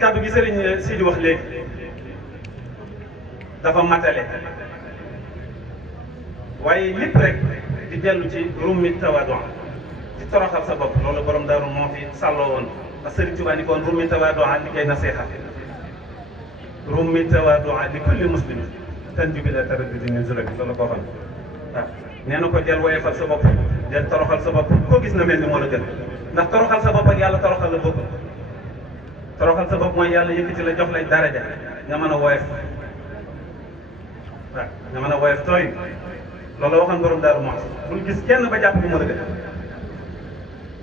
kàddu gi Serigne Sidi wax léegi dafa matale waaye lépp rek di dellu ci rummi tawaadu ci toroxal sa bopp loolu borom Daaru moo fi sàlloo woon ndax Serigne Touba ni koon rummi tawaadu li koy nasiha rummi tawaadu li kulli muslimin tanju bi la taraddudi min zulami loolu ko waxoon waaw nee na ko del woyefal sa bopp del toroxal sa bopp koo gis na mel ni moo la gën ndax toroxal sa bopp ak yàlla toroxal la bopp toroxal sa bopp mooy yàlla yëkkati la jox lay daraja nga mën a woyef waaw nga mën a woyef tooy loolu waxoon borom Daaru Muxti bul gis kenn ba jàpp bi moo la gën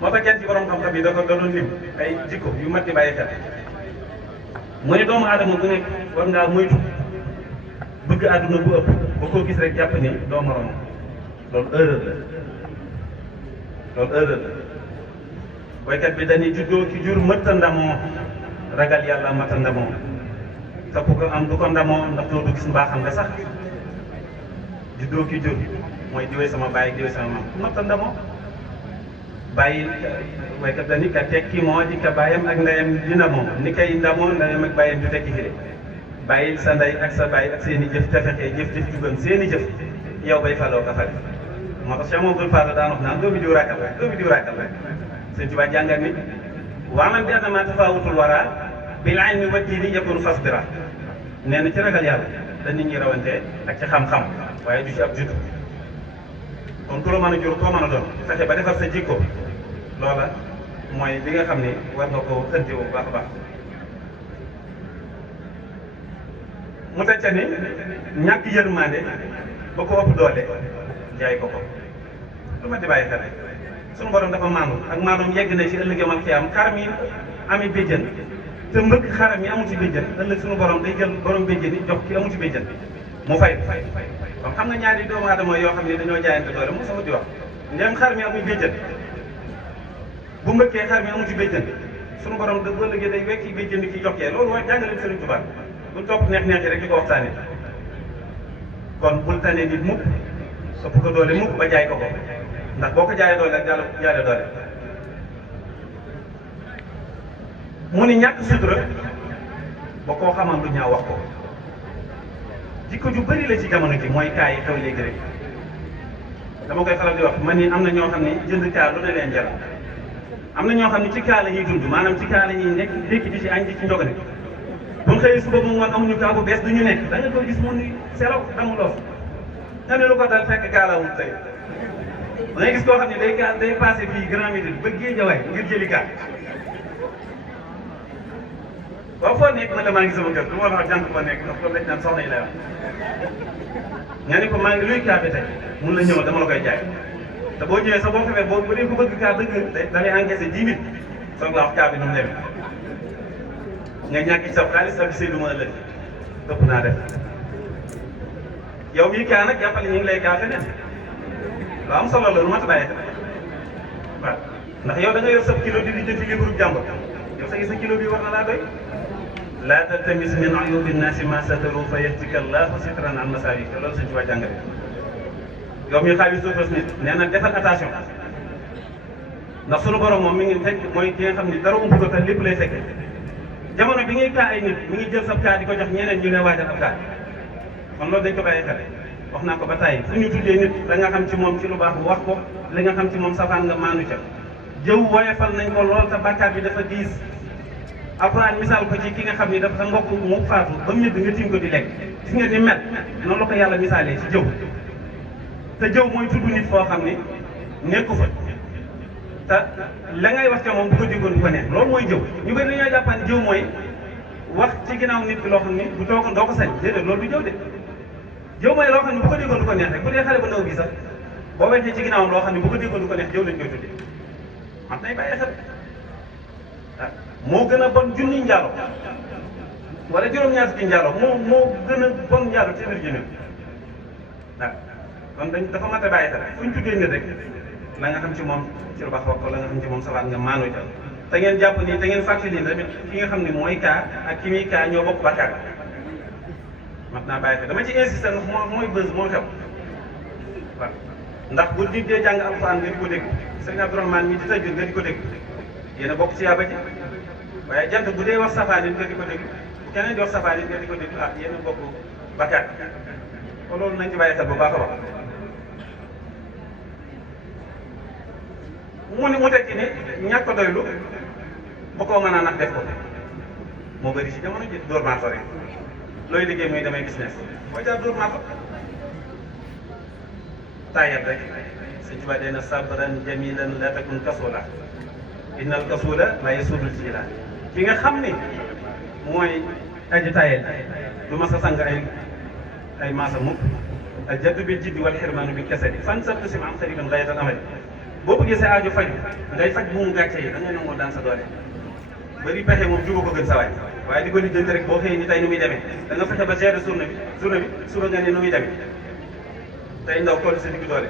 moo tax kenn ci borom xam-xam yi da doon lim ay jikko yu mat di bàyyi xel mu ne doomu aadama bu nekk war ngaa moytu bëgg àdduna bu ëpp ba koo gis rek jàpp ni doo moroom loolu erreur la loolu erreur la boykat bi dañuy juddoo ki jur mëtta ndamoo ragal yàlla mëtta ndamoo te ku ko am du ko ndamoo ndax doo du gis mbaaxam nga sax juddoo ki jur mooy diwee sama baay diwee sama maam mëtta ndamoo bàyyi boykat dañuy ka tekki moo di ka bàyyam ak ndeyam di ndamoo ni kay ndamoo ndeyam ak bàyyam du tekki fi de bàyyil sa ndey ak sa baay ak seen i jëf te fexee jëf-jëf ju gën seen i jëf yow bay faloo ka fari moo tax Cheikh Mamadou Fall daan wax naan doomi diw rakkal rek doomi diw rakkal rek sëñ Tuubaa jàngat ni waaman bi annama tafawutul wara bil ilmi wa diini yakunu fasbira nee na ci ragal yàlla da nit ñi rawante ak ci xam-xam waaye du ci ab juddu kon ku la mën a jur koo mën a doon fexe ba defar sa jikko loola mooy li nga xam ni war nga ko xënte bu baax a baax mu teg ca ni ñàkk yërmande ba ko ëpp doole jaay ko ko lu ma di bàyyi xel suñu borom dafa maandu ak maandoom yegg na ci ëllëg yomal xiyaam xaram yi ami béjjën te mbëgg xaram yi amu ci béjjën ëllëg suñu borom day jël borom béjjën yi jox ki amu ci béjjën mu fay kon xam nga ñaari doomu aadama yoo xam ne dañoo jaayante doole mu sama di wax ndem xar mi amuy béjjën bu mbëkkee xar mi amu ci béjjën suñu borom da ëllëgee day wekki béjjën di ki jox kee loolu mooy jàngale Sëriñ Tuubaa bul topp neex-neex yi rek di ko waxtaanee kon bul tane nit mukk ëpp ko doole mukk ba jaay ko ko ndax boo ko jaayee doole rek yàlla jaayee doole mu ni ñàkk sutura ba koo xamal lu ñaaw wax ko jikko ju bëri la ci jamono ji mooy kaa yi xew léegi rek dama koy faral di wax man ni am na ñoo xam ne jënd kaa lu ne leen jar am na ñoo xam ne ci kaa la ñuy dund maanaam ci kaa la ñuy nekk ndékki di ci añ di ci njogane bu ñu xëyee suba mu ngoon amuñu kaa bu bees du ñu nekk da nga koy gis mu ni selaw amuloo nga ne lu ko dal fekk kaa la wut tey da ngay gis koo xam ne day passé fii Grand Médine ba Guédiawaye ngir jëli kaa waaw foo nekk man de maa ngi sama kër du ma la wax jànk fa nekk ndax loolu lañ naan soxna yi lay wax nga ni ko maa ngi luy kaa bi tey mun la ñëw dama la koy jaay te boo ñëwee sax boo xamee boo bu dee ko bëgg kaa dëgg da ngay encaissé 10 000 soog la wax kaa bi nu mu demee nga ñàkk ci sa xaalis ak Seydou ma ëllëg ëpp naa def yow mii kaa nag jàppale ñu ngi lay kaa feneen lu am solo la lu mat a bàyyi waaw ndax yow da nga yor sa kilo di jënd ci groupe jàmbur yow sa kilo bi war na laa doy laa taltamis min uyubi nnaasi ma sataru fa yahtika Allahu sitran an masaawika loolu suñ ci waa jàngale yow mii xaalis suufas nit nee na defal attention ndax sunu borom moom mi ngi fekk mooy ki nga xam ni dara ump ko te lépp lay fekke jamono bi ngay kaa ay nit mi ngi jël sa kaa di ko jox ñeneen ñu ne waajal ab kaa kon loolu dañ ko bàyyi xel wax naa ko ba tàyyi fu ñu tuddee nit da nga xam ci moom ci lu baax wax ko li nga xam ci moom safaan nga maanu ca jëw woyefal nañ ko lool te bàkkaar bi dafa diis Alxuraan misaal ko ci ki nga xam ni dafa sa mbokk mu faatu ba mu ñëdd nga tiim ko di lekk gis nga ni mel noonu la ko yàlla misaalee ci jëw te jëw mooy tudd nit foo xam ni nekku fa te la ngay wax ca moom bu ko déggoon du ko neex loolu mooy jëw ñu bëri dañoo jàppaan jëw mooy wax ci ginnaaw nit ki loo xam ni bu toogoon doo ko sañ déedéet loolu du jëw de jëw mooy loo xam ne bu ko déggoon du ko neex rek bu dee xale bu ndaw bi sax boo weccee ci ginnaawam loo xam ne bu ko déggoon du ko neex jëw lañ koy tuddee man nay bàyyi xel ah moo gën a bon junni njaalo wala juróom-ñaar fukki njaalo moo gën a bon njaalo téeméer junni waaw kon dafa mat a bàyyi xel fu ñu tuddee nit rek la nga xam ci moom ci lu baax wax ko la nga xam ci moom safaat nga maanu ca te ngeen jàpp ni te ngeen fàttali tamit ki nga xam ne mooy kaa ak ki muy kaa ñoo bokk bakkaar mat naa bàyyi xel dama ci insister ndax mooy bës moo xew waaw ndax bu nit dee jàng alxuraan nga di ko dégg sëñ Abdourahmane mi di tëj nga di ko dégg yéen a bokk ci yaaba ji waaye jant bu dee wax safaan it nga di ko déglu bu keneen di wax safaan it nga di ko déglu ah yéen a bokk bakkaat kon loolu nañ ci bàyyi xel bu baax a baax. mu tekki ne ñàkk ko doylu ba koo mën a nax def ko moo bëri si jamono ji dóor marto rek looy liggéey muy damay business boo jaar dóor marto tayet rek sëñ Tuubaa dee na sabran jamilan la takun kasula innal kasula la yasudul jila ki nga xam ni mooy aji tayet du ma sa sang ay maasa mukk al jaddu bil jiddi wal xirmaanu bil kasadi fan sabtu sim am xariban gayatal amali boo bëggee sa aajo faju ngay faj bu mu gàcce yi da ngay nangoo daan sa doole bëri pexe moom juba ko gën sa waay waaye di ko lijjanti rek boo xëyee ni tey nu muy demee da nga fexe ba gérer journée bi suba nga ne nu muy demee tey ndaw toll sa digg doole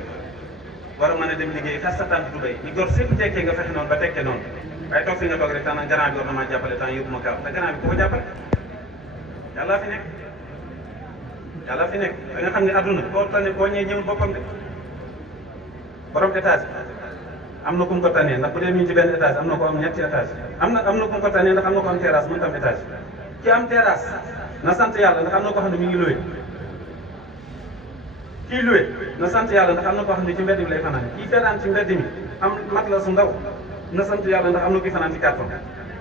war a mën a dem liggéey xas sa tànk tubéy ni gor sépp tekkee nga fexe noonu ba tekkee noonu waaye toog fi nga toog rek temps gannaaw bi war na maa jàppale temps yóbbu ma kaaw te gannaaw bi ku ko jàppale yàlla fi nekk da nga xam ne adduna koo tane koo ñëwee ñëwul boppam de borom étage am na ku mu ko tànnee ndax bu dee mi ngi ci benn étage am na ko am ñetti étage am na ku mu ko tànnee ndax am na ko am terrasse mënut am étage ki am terrasse na sant yàlla ndax am na ko xam ne mi ngi loué kii loué na sant yàlla ndax am na koo xam ne ci mbedd bi lay fanaan kii fanaan ci mbedd mi am mat la su ndaw na sant yàlla ndax am na kuy fanaan ci carton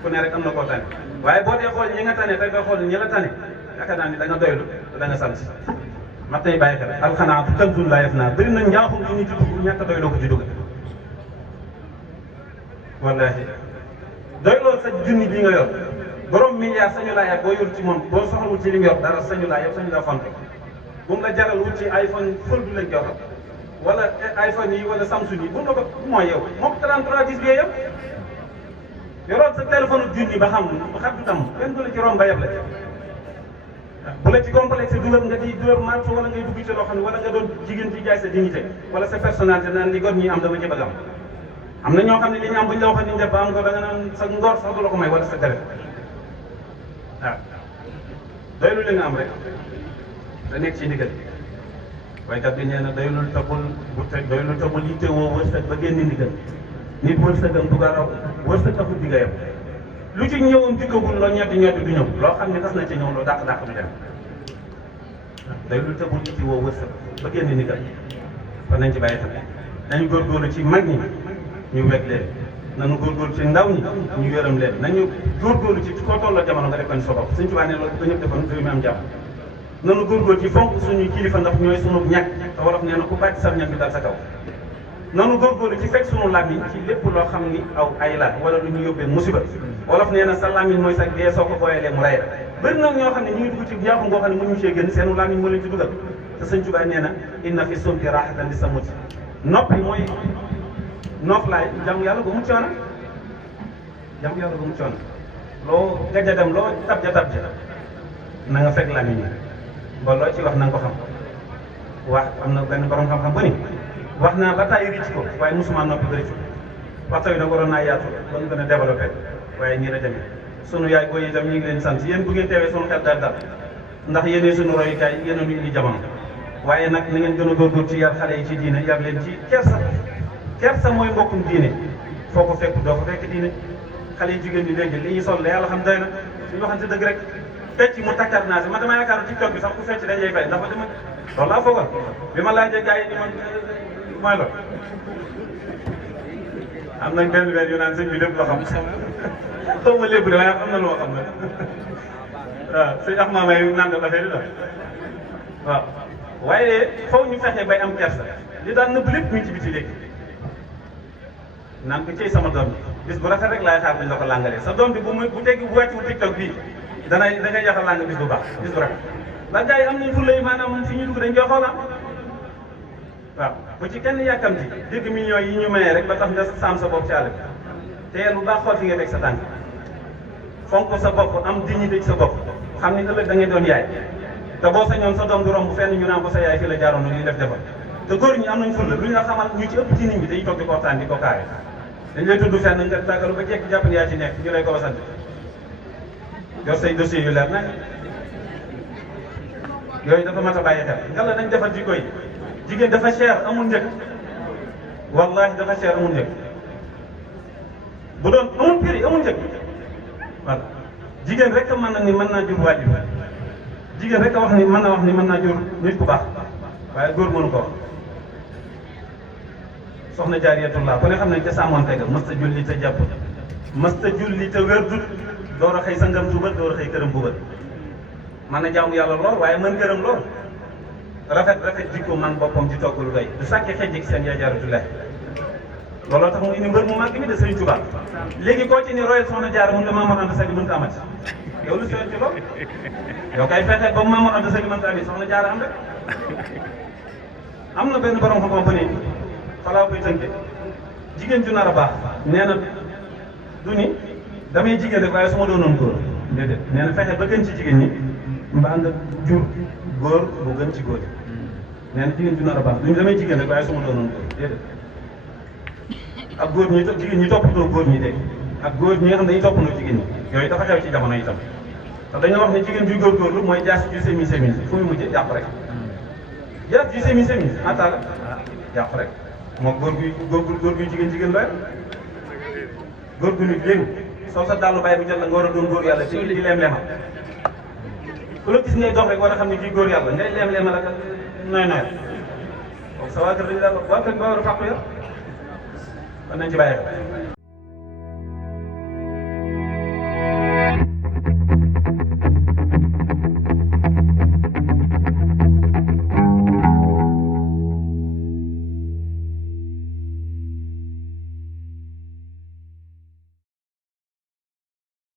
ku ne rek am na koo tànne waaye boo dee xool ñi nga tànne tey doo xool ñi la tànne yaakaar naa ni da nga doylu te da nga sant mat nay bàyyi xel alxanaatu kanzun laa yafnaa bëri na njaaxum yi ñu ci dugg ñàkk a doyloo ko ci dugg wallaahi doyloo sa junni bi nga yor borom milliard sañu laa yàgg boo yor ci moom boo soxlawul ci li nga yor dara sañu laa yàgg sañu laa font bu mu la jaral wut ci iPhone fël du lañ jox wala iPhone yi wala Samsung yi bu la ko mooy yow moom 33 10 bi yëpp yoroon sa téléphone junni ba xam du tam kenn du la ci romb ba yeb la bu la ci complexe dugal nga di dugal marché wala ngay dugg ci loo xam ne wala nga doon jigéen ci jaay sa dignité wala sa personnalité naan li gor ñi am dama ci bëgg am na ñoo xam ne li ñu am bu ñu la waxoon ni ñu def ba am ko da nga naan sa ngor sax du la ko may wala sa deret waaw doylu li nga am rek da nekk ci ndigal waykat bi nee na doylul tabul bu teg doylul tabul yitte woo wërsëg ba génn ndigal nit wërsëgam du ko raw wërsëg taxul di nga yem lu ci ñëwoon dikkagul loo ñetti du ñëw loo xam ne tas na ci ñëw loo dàq du dem day lu tëbul ci woo wërsëg ba génn ni kat kon nañ ci bàyyi xel nañu góorgóorlu ci mag ñi ñu weg leen nañu góorgóorlu ci ndaw ñi ñu yërëm leen nañu góorgóorlu ci koo tolloo jamono nga def ko ni sa bopp suñ ci ne loolu ko ñëpp defoon réew mi am jàmm nañu góorgóorlu ci fonk suñuy kilifa ndax ñooy sunu ñàkk te wolof nee na ku bàcc sam ñàkk bi dal sa kaw nanu góorgóorlu ci fekk sunu làmmiñ ci lépp loo xam ni aw ay la wala lu ñu yóbbee musiba wolof nee na sa làmmiñ mooy sa dee soo ko booyalee mu rey la bëri nag ñoo xam ne ñu ngi dugg ci njaaxum boo xam ne mënuñu cee gën seenu làmmiñ moo leen ci dugal te sëñ Tuubaa nee na inna fi sumti raahatan li samuti noppi mooy noflaay jàmm yàlla ba mu coono jàmm yàlla ba mu coono loo gaja dem loo tabja na nga fekk làmmiñ yi ba loo ci wax na nga ko xam wax am na benn borom xam-xam bu ni wax naa ba taay ricc ko waaye musuma noppi ba ricc waxtaan wi nag waroon naa yaatu ba ñu gën a développé waaye ñii la demee sunu yaay booy itam ñu ngi leen sant yéen bu ngeen teewee sunu xel dal ndax yéenee sunu royukaay yéen a ñu indi jamono waaye nag na ngeen gën a góorgóor ci yar xale yi ci diine yar leen ci kersa mooy mbokkum diine foo ko fekk doo ko fekk diine xale yi jigéen ñi léegi li ñuy sol la yàlla xam doy na suñu waxante dëgg rek fecc mu takkar naa si man dama yaakaar TikTok bi sax ku fecc dañ lay fay ndax dama loolu laa foogoon bi ma laajee gars yi ni man mooy loolu am nañ benn benn yu naan sëñ bi lépp la xam xaw ma lépp de waaye am na lu ma xam ne waaw sëñ Axma may nangam affaire yi la waaw waaye faw ñu fexe bay am kersa li daan nëbb lépp ñu ci biti léegi naan ko ciy sama doom bi bis bu rafet rek laay xaar buñ la ko langalee sa doom bi bu teggi bu wàcc wu TikTok bii da ngay jaxal lang bis bu baax bis bu rafet ndax gars yi am nañ fulla yi maanaam fi ñu dugg dañ koy xoolaan waaw bu ci kenn yàkkamti dégg millions yi ñu mayee rek ba tax nga saam sa bopp ci àll bi te yéen bu baax xool fi nga teg sa tànk fonk sa bopp am dignité ci sa bopp xam ni ëllëg da ngay doon yaay te boo sañoon sa doom du romb fenn ñu naan ko sa yaay fii la jaaroon lu ñuy def defal te góor ñi am nañ fulla lu ñu la xamal ñu ci ëpp ci nit ñi dañuy toog di ko waxtaan di ko kaare dañ lay tudd fenn nga tàggalu ba jekk jàpp ni yaa ci nekk ñu lay ko ba sant yor say dossiers yu leer nag yooyu dafa mat a bàyyi xel ngalla nañ defar jikko yi jigéen dafa cher amul njëg wallahi dafa cher amul njëg bu doon amul prix amul njëg voilà jigéen rek mën na ni mën naa jur waajur jigéen rek a wax ni mën na wax ni mën naa jur nit ku baax waaye góor mënu ko wax soxna Jaariyatullah ku ne xam ne ca sàmmoonte ga mësta julli te jàpp mësta julli te wérdut door a xëy sangam suba door a xëy këram bu bët mën na jaamu yàlla lool waaye mën këram lool rafet jikko man boppam ci togg lu doy du sàkki xejjik seen yaa Jaaratullah looloo tax mu indi mbër mu màgg mi de Sëriñ Tuubaa léegi koo ci ni royal soxna Jaara mun nga Maam Anta Sali mënta amati yow lu soo ci lool yow kay fexe ba Maam Anta Sali mënta amati soxna Jaara am rek am na benn borom xam-xam bu ne xalaa koy tënke jigéen ju nar a baax nee na du ni damay jigéen rek waaye su ma doonoon góor déedéet nee na fexe ba gën ci jigéen ñi mbaa nga jur góor bu gën ci góor yi nee na jigéen ju nar a baax du ni damay jigéen rek waaye su ma doonoon góor déedéet ak góor ñi jigéen ñi toppatoo góor ñi dégg ak góor ñi nga xam ne dañuy toppatoo jigéen ñi yooyu dafa xew ci jamono itam te dañoo wax ne jigéen ju góorgóorlu mooy jaas ju semi fu muy mujjee jàpp rek jaas ju semi ataala jàpp rek moo góor guy jigéen looy góor gu nit léegi soo sa dàllu bàyyi bu jot la nga war a doon góor yàlla ci di leem-leemal ku la gis ngay dox rek war a xam ne kii góor yàlla ngay leem-leemal ak nooy sa waa kër dañu daal waa kër ba war a fàqu ya kon nañ ci bàyyi